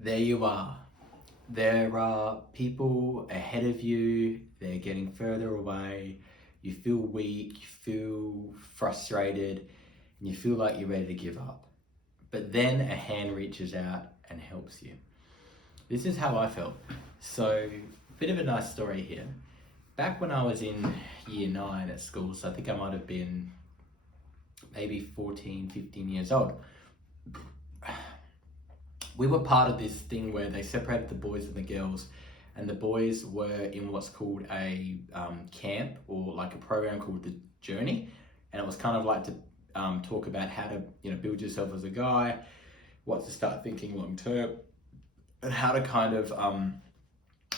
There you are. There are people ahead of you, they're getting further away. You feel weak, you feel frustrated, and you feel like you're ready to give up. But then a hand reaches out and helps you. This is how I felt. So, bit of a nice story here. Back when I was in year 9 at school, so I think I might have been maybe 14, 15 years old, we were part of this thing where they separated the boys and the girls, and the boys were in what's called a camp, or like a program called the Journey, and it was kind of like to talk about how to build yourself as a guy, what to start thinking long term, and how to kind of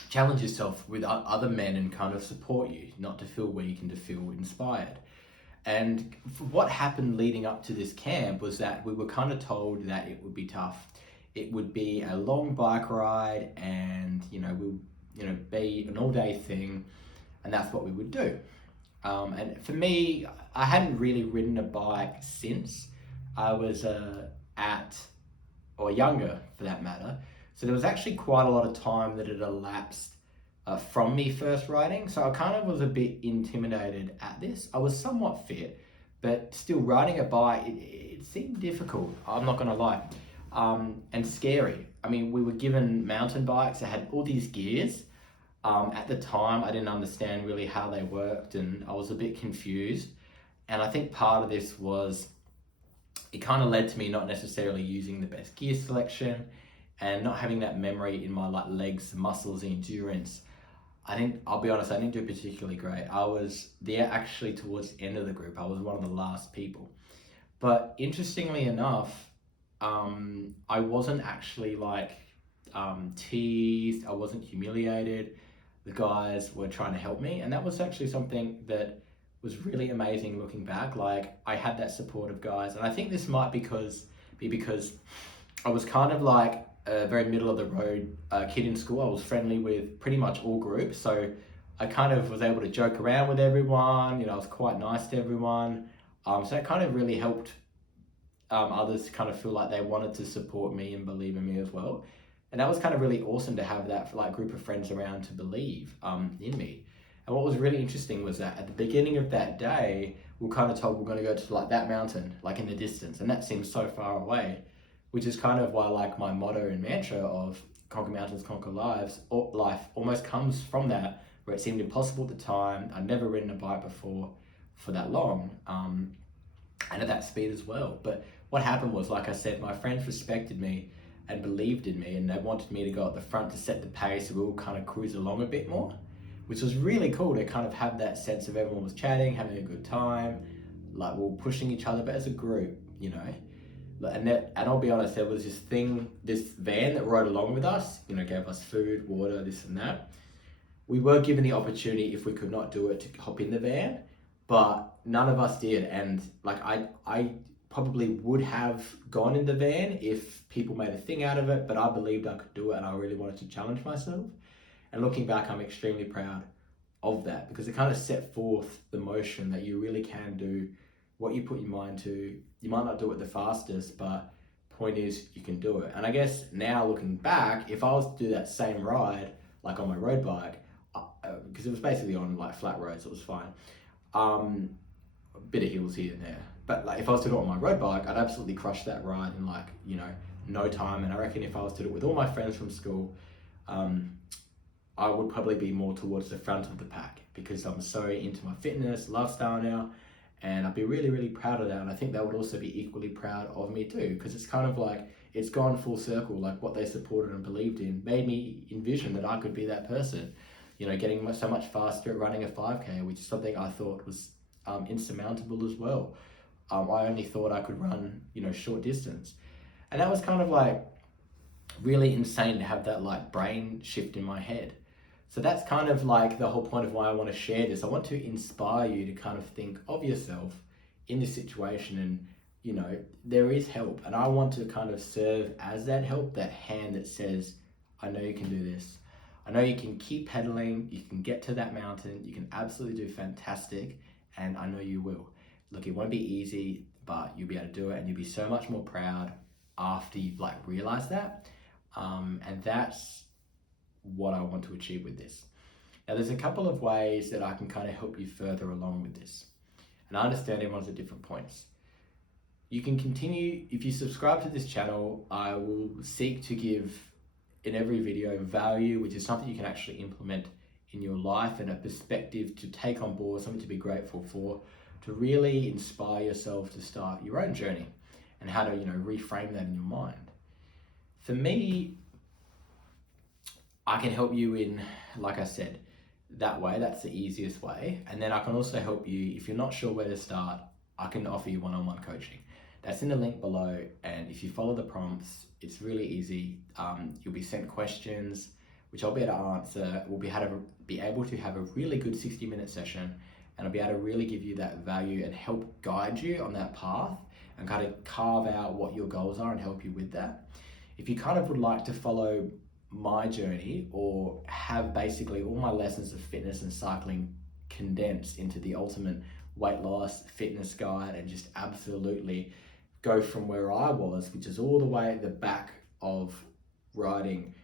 challenge yourself with other men and kind of support you, not to feel weak and to feel inspired. And what happened leading up to this camp was that we were kind of told that it would be tough. It would be a long bike ride, and we'll be an all-day thing, and that's what we would do. And for me, I hadn't really ridden a bike since I was at or younger, for that matter. So there was actually quite a lot of time that had elapsed from me first riding. So I kind of was a bit intimidated at this. I was somewhat fit, but still riding a bike, it seemed difficult. I'm not going to lie. And scary. I mean, we were given mountain bikes that had all these gears. At the time, I didn't understand really how they worked, and I was a bit confused. And I think part of this was it kind of led to me not necessarily using the best gear selection and not having that memory in my legs, muscles, and endurance. I'll be honest, I didn't do particularly great. I was there actually towards the end of the group. I was one of the last people. But interestingly enough, I wasn't actually teased, I wasn't humiliated. The guys were trying to help me, and that was actually something that was really amazing looking back. Like, I had that support of guys, and I think this might be because I was kind of like a very middle of the road kid in school. I was friendly with pretty much all groups, so I kind of was able to joke around with everyone. I was quite nice to everyone. So that kind of really helped others kind of feel like they wanted to support me and believe in me as well. And that was kind of really awesome to have that group of friends around to believe in me. And what was really interesting was that at the beginning of that day, we were kind of told we're going to go to that mountain, in the distance, and that seems so far away, which is kind of why my motto and mantra of conquer mountains, conquer lives, or life almost comes from that, where it seemed impossible at the time. I'd never ridden a bike before for that long, and at that speed as well. But what happened was, like I said, my friends respected me and believed in me, and they wanted me to go at the front to set the pace, so we will kind of cruise along a bit more, which was really cool to kind of have that sense of everyone was chatting, having a good time, we were pushing each other, but as a group. And I'll be honest, there was this van that rode along with us, gave us food, water, this and that. We were given the opportunity, if we could not do it, to hop in the van, but none of us did. And I probably would have gone in the van if people made a thing out of it, but I believed I could do it, and I really wanted to challenge myself. And looking back, I'm extremely proud of that, because it kind of set forth the motion that you really can do what you put your mind to. You might not do it the fastest, but point is you can do it. And I guess now looking back, if I was to do that same ride, on my road bike, because it was basically on flat roads, it was fine. A bit of hills here and there. But if I was to do it on my road bike, I'd absolutely crush that ride in no time. And I reckon if I was to do it with all my friends from school, I would probably be more towards the front of the pack, because I'm so into my fitness lifestyle now, and I'd be really, really proud of that. And I think they would also be equally proud of me too, because it's kind of it's gone full circle. What they supported and believed in made me envision that I could be that person, getting so much faster at running a 5K, which is something I thought was insurmountable as well. I only thought I could run, short distance. And that was kind of really insane to have that brain shift in my head. So that's kind of the whole point of why I want to share this. I want to inspire you to kind of think of yourself in this situation, and there is help, and I want to kind of serve as that help, that hand that says, I know you can do this. I know you can keep pedaling, you can get to that mountain, you can absolutely do fantastic, and I know you will. Look, it won't be easy, but you'll be able to do it, and you'll be so much more proud after you've realized that. And that's what I want to achieve with this. Now, there's a couple of ways that I can kind of help you further along with this. And I understand everyone's at different points. You can continue, if you subscribe to this channel, I will seek to give in every video value, which is something you can actually implement in your life and a perspective to take on board, something to be grateful for, to really inspire yourself to start your own journey and how to, reframe that in your mind. For me, I can help you in, like I said, that way. That's the easiest way. And then I can also help you, if you're not sure where to start, I can offer you one-on-one coaching. That's in the link below, and if you follow the prompts, it's really easy. You'll be sent questions, which I'll be able to answer. We'll be able to have a really good 60-minute session, and I'll be able to really give you that value and help guide you on that path and kind of carve out what your goals are and help you with that. If you kind of would like to follow my journey or have basically all my lessons of fitness and cycling condensed into the ultimate weight loss fitness guide and just absolutely go from where I was, which is all the way at the back of riding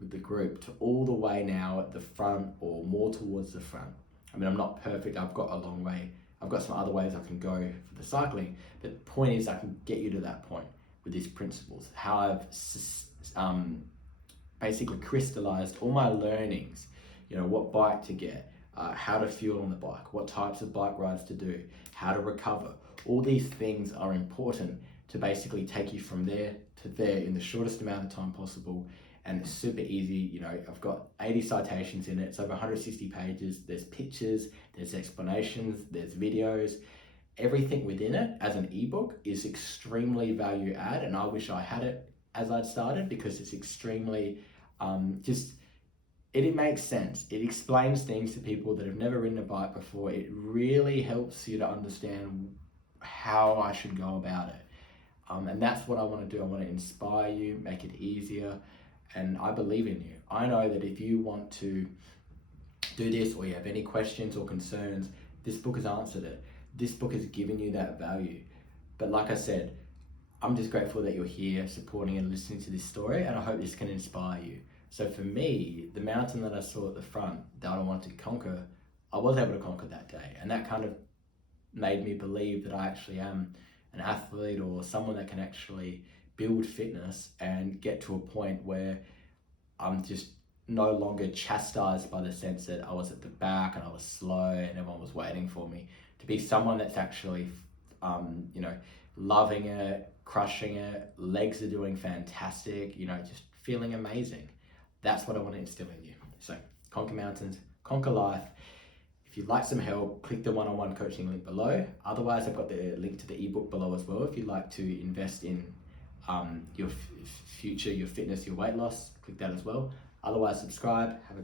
with the group, to all the way now at the front or more towards the front. I mean, I'm not perfect. I've got a long way. I've got some other ways I can go for the cycling. But the point is I can get you to that point with these principles, how I've basically crystallized all my learnings, what bike to get, how to fuel on the bike, what types of bike rides to do, how to recover. All these things are important to basically take you from there to there in the shortest amount of time possible. And it's super easy. I've got 80 citations in it. It's over 160 pages. There's pictures, there's explanations, there's videos. Everything within it as an ebook is extremely value add. And I wish I had it as I'd started, because it's extremely, it makes sense. It explains things to people that have never ridden a bike before. It really helps you to understand how I should go about it. And that's what I want to do. I want to inspire you, make it easier. And I believe in you. I know that if you want to do this, or you have any questions or concerns, this book has answered it. This book has given you that value. But like I said, I'm just grateful that you're here supporting and listening to this story, and I hope this can inspire you. So for me, the mountain that I saw at the front that I wanted to conquer, I was able to conquer that day. And that kind of made me believe that I actually am an athlete or someone that can actually build fitness and get to a point where I'm just no longer chastised by the sense that I was at the back and I was slow and everyone was waiting for me. To be someone that's actually, loving it, crushing it, legs are doing fantastic, just feeling amazing. That's what I want to instill in you. So conquer mountains, conquer life. If you'd like some help, click the one-on-one coaching link below. Otherwise, I've got the link to the ebook below as well. If you'd like to invest in your future, your fitness, your weight loss, click that as well. Otherwise, subscribe. Have a great